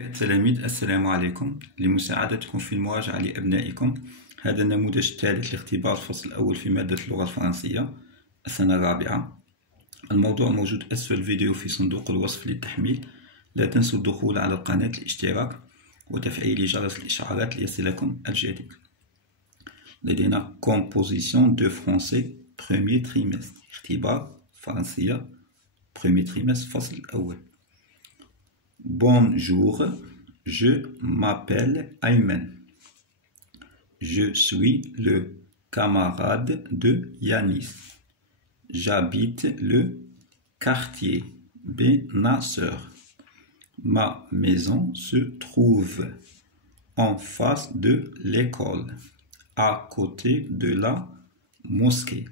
التلاميذ السلام عليكم. لمساعدتكم في المراجعة لأبنائكم، هذا النموذج الثالث لاختبار الفصل الأول في مادة اللغة الفرنسية السنة الرابعة. الموضوع موجود أسفل الفيديو في صندوق الوصف للتحميل. لا تنسوا الدخول على القناة الاشتراك وتفعيل جرس الإشعارات ليصلكم الجديد. لدينا composition de français premier trimestre، اختبار فرنسية premier trimestre فصل الأول. Bonjour, je m'appelle Ayman. Je suis le camarade de Yanis. J'habite le quartier Benasseur. Ma maison se trouve en face de l'école, à côté de la mosquée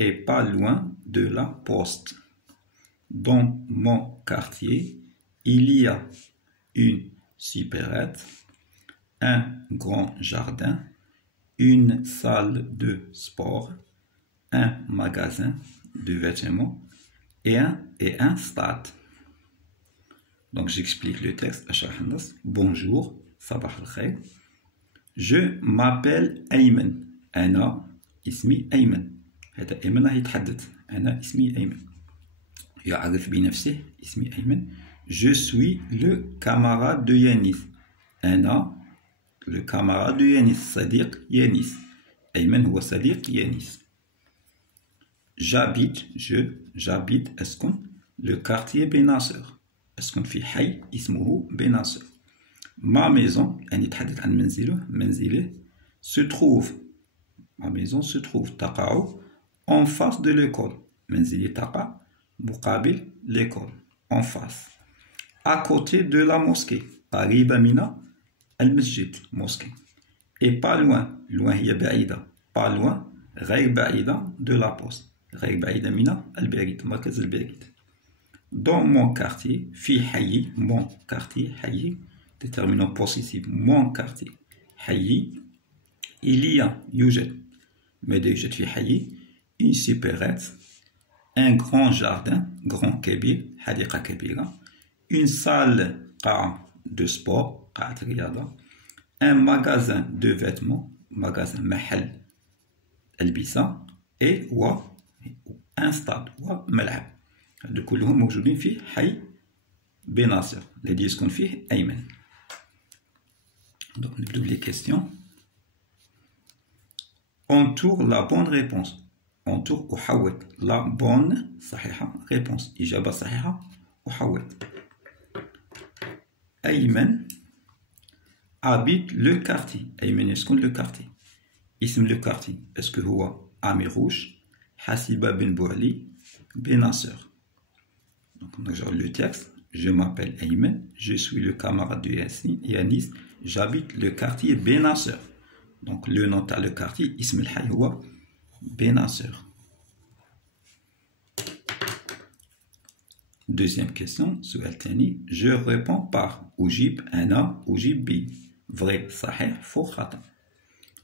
et pas loin de la poste. Dans mon quartier, il y a une supérette, un grand jardin, une salle de sport, un magasin de vêtements et un stade. Donc j'explique le texte. Bonjour, sabah al-khair. Je m'appelle Ayman. أنا اسمي أيمن. هذا أيمن راح يتحدث. أنا اسمي أيمن. يعرف بنفسه. اسمي أيمن. Je suis le camarade de Yanis. أنا le camarade de Yanis. صديق يانيس. أيمن هو صديق يانيس. J'habite أسكن le quartier Benasseur. أسكن في حي اسمه بناصر. Ma maison يعني يتحدث عن منزله se trouve. Ma maison se trouve تقع en face de l'école. منزلي تقع مقابل l'école en face. À côté de la mosquée قريبة من المسجد mosquée. Et pas loin هي بعيدة pas loin غير بعيدة de la poste غير بعيدة من البريد مركز البريد. Dans mon quartier في حي mon quartier حي déterminant possessif mon quartier حي il y a يوجد ماذا يوجد في حي une supérette un grand jardin grand كبير حديقة كبيرة une salle قاعة de sport قاعة رياضة un magasin de vêtements magasin محل ألبسة et un stade وملعب. هادو كلهم موجودين في حي بناصر الذي يسكن فيه أيمن. Donc نبدو بلي كيستيون. Entoure la bonne réponse. Entoure أحوط la bonne صحيحة réponse إجابة صحيحة أحوط. أيمن habite le quartier. أيمن يسكن le quartier. اسم le quartier est-ce que هو عامي روش حاسبة بن بوعلي بناصر. Donc on regarde le texte. Je m'appelle Ayman, je suis le camarade de Yanis, j'habite le quartier Benasseur. Donc le nom de le quartier, اسم الحي هو Benasseur. Deuxième question, سؤال تاني. Je réponds par أجيب أنا أجيب ب. Vrai, صحيح, faux, خطأ.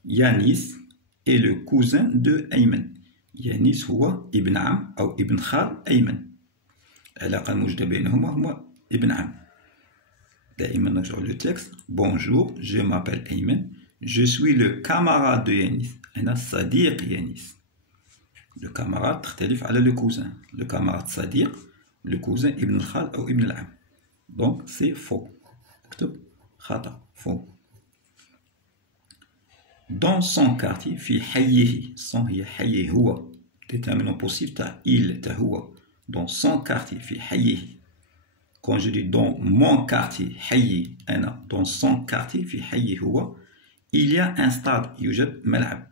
Yanis est le cousin de Ayman. Yanis هو ابن عم أو ابن خال أيمن. العلاقة الموجودة بينهما هما ابن عم. دائما نرجع لو تكست. Bonjour, je m'appelle Ayman. Je suis le camarade de Yanis. أنا صديق يانيس. Le camarade تختلف على le cousin. Le camarade صديق. Le cousin ابن الخال أو ابن العم. Donc c'est faux. اكتب خطأ faux. Dans son quartier في حيه. son هي حيه هو. déterminant possible تاع il تاع هو. Dans son quartier في حيه. Quand je dis dans mon quartier حيي أنا dans son quartier في حيه هو il y a un stade يوجد ملعب.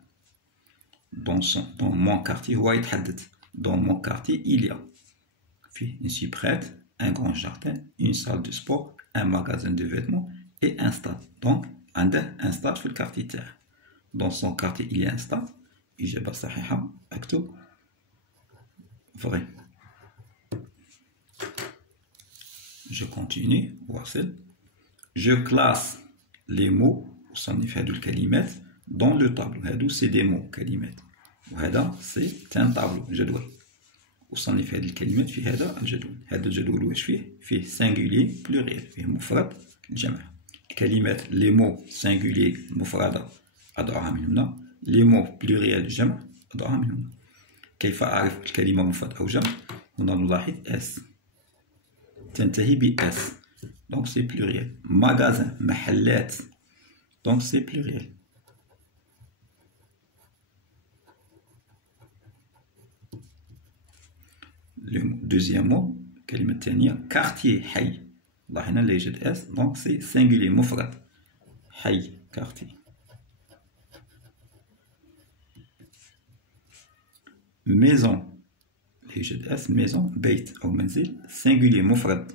dans mon quartier هو يتحدث. dans mon quartier il y a فيه une supérette un grand jardin une salle de sport un magasin de vêtements et un stade. donc عنده un stade في الكارتي تاعه. dans son quartier il y a un stade. إجابة صحيحة أكتب vrai. Je continue. Je classe les mots وصنف هادو الكلمات dans le tableau. هادو c'est des mots كلمات وهذا c'est un tableau جدول. وصنف هذه الكلمات في هذا الجدول. هذا الجدول واش فيه؟ فيه singulier pluriel. فيه مفرد الجمع. الكلمات لي مو سينغولي مفردة أضعها من هنا، لي مو بلوريال الجمع أضعها من هنا. كيف أعرف الكلمة مفرد أو جمع؟ هنا نلاحظ اس تنتهي ب اس، دونك سي بلوريال. ماغازان محلات، دونك سي بلوريال. دوزيام مو الكلمة الثانية كارتيي حي، لاحظ هنا لا يوجد اس، دونك سي سينغولي مفرد حي كارتيي. ميزون لا يوجد اس، ميزون بيت أو منزل سينغولي مفرد.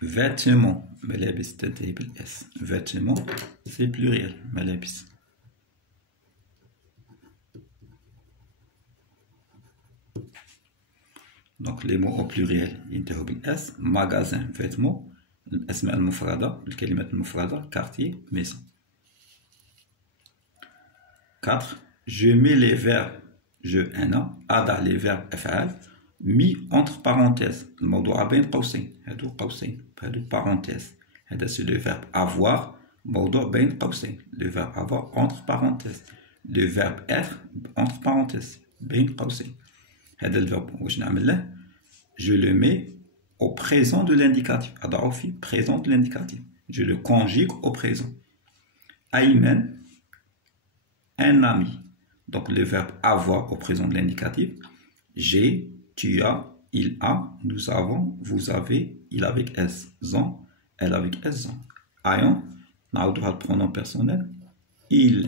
فيتمون ملابس تنتهي بالاس، فيتمون سي بلوريال ملابس. دونك لي مو او بلوريال ينتهوا بالاس، ماغازان فيتمون الاسماء المفردة الكلمات المفردة كارتيي ميزون. 4 je mets les verbes je أنا أضع les verbes أفعال mis entre parenthèses، الموضوع بين قوسين، هادو قوسين هادو parenthèses، هذا سي le verbe avoir موضوع بين قوسين، le verbe avoir entre parenthèses، le verbe être entre parenthèses بين قوسين. هذا الفيرب واش نعمل له؟ je le mets au présent de l'indicatif، أضعه في présent de l'indicatif، je le conjugue au présent. أيمن un ami, donc le verbe avoir au présent de l'indicatif. J'ai, tu as, il a, nous avons, vous avez, il avec S, zon, elle avec S, zon. Ayon, naoudouha le pronom personnel, il.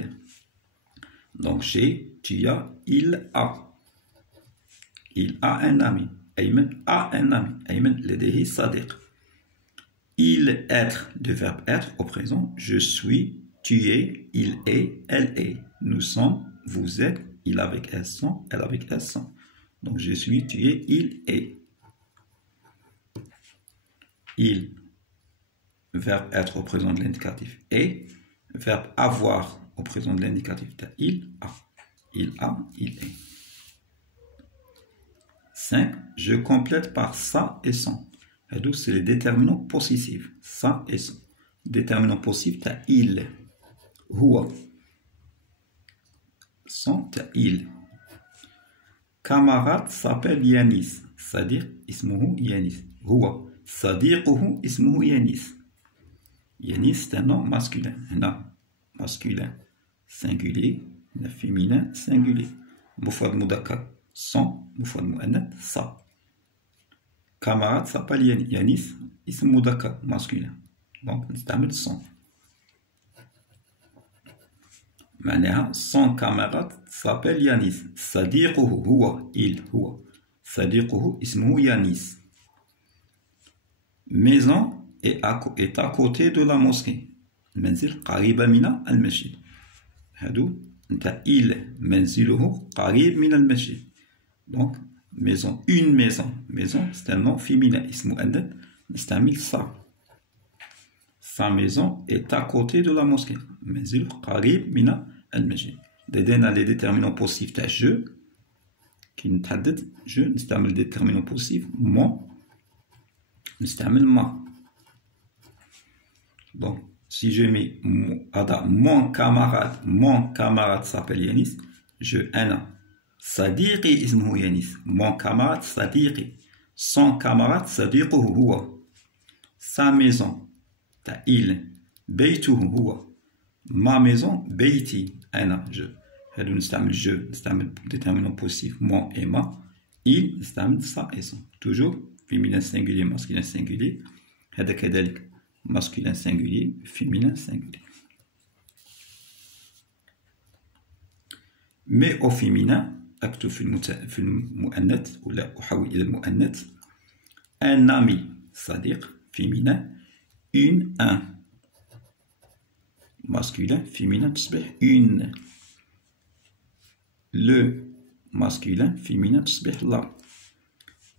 Donc j'ai, tu as, il a. Il a un ami. Ayman a un ami. Ayman ledehi sadiq. Il être, le verbe être au présent. Je suis, tu es, il est, elle est. Nous sommes, vous êtes, il avec S sont, elle avec S sont. Donc je suis, tu es, il est. Il, verbe être au présent de l'indicatif est, verbe avoir au présent de l'indicatif il a. Il a, il est. 5. Je complète par ça et son. Et c'est les déterminants possessifs. Ça et son. Déterminant possessif, t'as il. Huwa. Son, t'as il. Camarade s'appelle Yanis. C'est-à-dire, ismuhu Yanis. Huwa. Sadiquhu ismuhu Yanis. Yanis, c'est un nom masculin. Hna, masculin. Singulier. Féminin, singulier. Mufrad mudakkar. Son, mufrad muannath, sa. Camarade s'appelle Yanis. Ism mudakkar, masculin. Donc, نستعمل son. معناها son camarade s'appelle Yanis. صديقه هو il هو. صديقه اسمه Yanis. Maison est à côté de la mosquée. المنزل قريبة من المسجد. هادو نتا il منزله قريب من المسجد. Donc maison, une maison. Maison c'est un nom féminin. اسم مؤنث نستعمل ça. Sa maison est à côté de la mosquée. منزل قريب من المسجد. لدينا les déterminants positifs تاع je كي نتحدث je نستعمل déterminant positif mon نستعمل ma. Donc si je mets mon camarade s'appelle Yanis, je أنا صديقي اسمه يانيس. mon camarade صديقي. son camarade صديقه هو. sa maison تاع il بيته هو. ma maison بيتي أنا je. هادو نستعمل je نستعمل déterminant positif mon et ma. il نستعمل ça et son. toujours féminin singulier masculin singulier. هذا كذلك masculin singulier féminin singulier. mais au féminin أكتب في المؤنث ولا أحول إلى المؤنث. un ami صديق féminin. une un masculin féminin تصبح une. le masculin féminin تصبح la.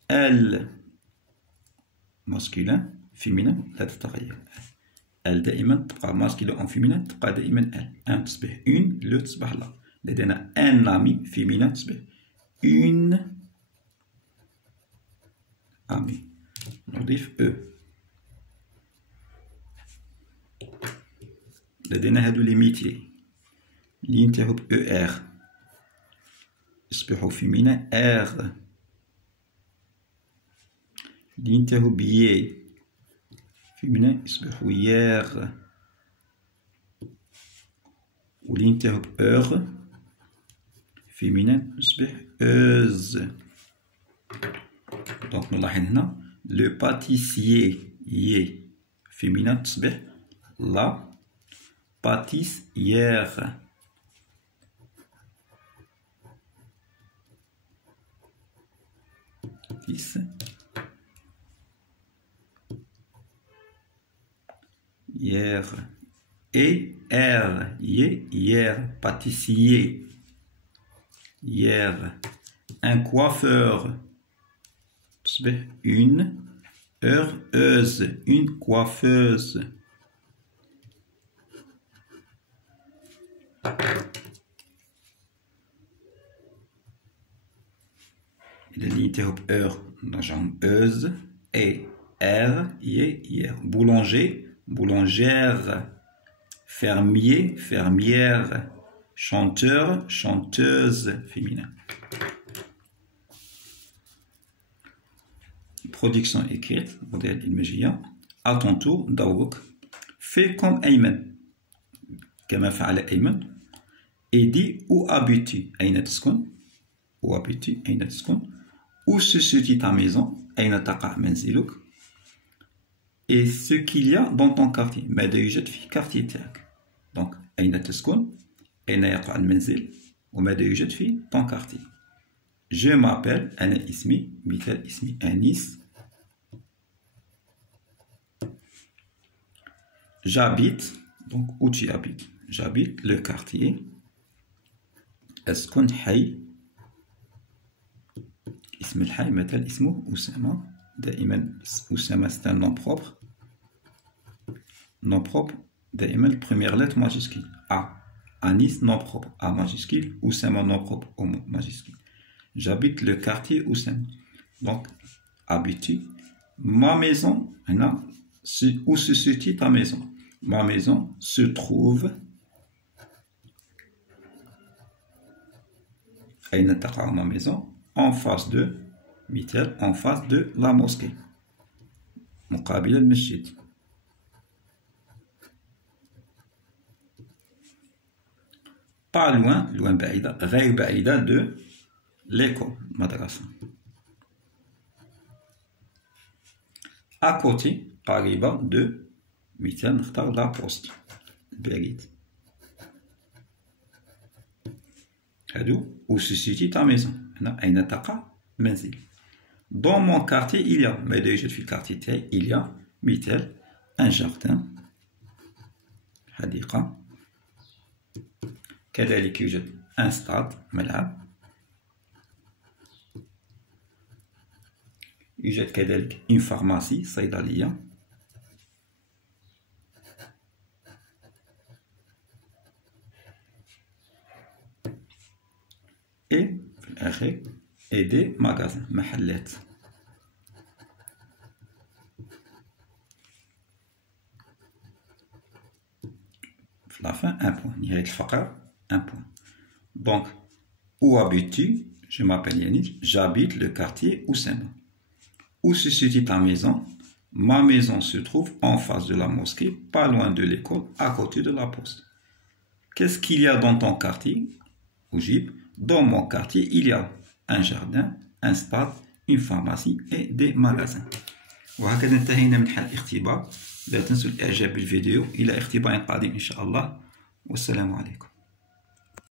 elle masculin féminin لا تتغير. elle دائما تبقى masculin en féminin تبقى دائما elle. un تصبح une le تصبح la. لدينا un ami féminin تصبح une amis. نضيف E. لدينا هادو لي ميتي اللي ينتهوا ب ER يصبحوا فيمينا R. اللي ينتهوا ب Y فيمينا يصبحوا ياغ. واللي ينتهوا ب ER فيمينا يصبح EZ. دونك نلاحظ هنا لو باتيسيي يي فيمينا تصبح لا باتيسيير. Hier et R hier pâtissier. Hier un coiffeur. Une heureuse, une coiffeuse. اللي ينتهوا ب heure نرجعهم heuze et R hier. Boulanger, boulangère. Fermier, fermière. Chanteur, chanteuse féminin. Production écrite, modèle المجية. À ton tour, دورك. Fais comme أيمن. كما فعل أيمن. Et dis où habites-tu. أين تسكن. Où habites-tu. أين تسكن. Où se situe ta maison. أين تقع منزلك. Et ce qu'il y a dans ton quartier. ماذا يوجد في quartier تاعك. Donc أين تسكن. أين يقع المنزل. وماذا يوجد في ton quartier. Je m'appelle. أنا اسمي. مثال اسمي أنيس. J'habite. Donc où tu habites. J'habite le quartier. أسكن حي. اسم الحي مثلا اسمه أسامة. دائما أسامة c'est un nom propre. Nom propre دائما première lettre majuscule A. Anis nom propre A majuscule. Oussama nom propre O majuscule. J'habite le quartier Oussama. Donc habitude. Ma maison où se situe ta maison. Ma maison se trouve أين تقع ma maison. En face de مثال en face de la mosquée. مقابل المسجد. Pas loin, loin بعيدة, غير بعيدة de l'école, madrasa. À côté, قريبة de مثال نختار la poste. البريد. هادو où se situe ta maison. هنا أين تقع منزل. Dans mon quartier il y a ماذا يوجد في الكارتي تاعي. Il y a مثال un jardin. حديقة. كذلك يوجد un stade ملعب. يوجد كذلك une pharmacie صيدلية. et في الآخر et des magasins محلات. في la fin un point. نهاية الفقرة un point. Donc où habites-tu. Je m'appelle Yannick. J'habite le quartier Oussama. Où se situe ta maison. Ma maison se trouve en face de la mosquée, pas loin de l'école, à côté de la poste. Qu'est-ce qu'il y a dans ton quartier. Oujib. Dans mon quartier, il y a un jardin, un stade, une pharmacie et des magasins. وهكذا انتهينا من حل الاختبار. لا تنسوا الاعجاب بالفيديو. الى اختبار قادم ان شاء الله. والسلام عليكم.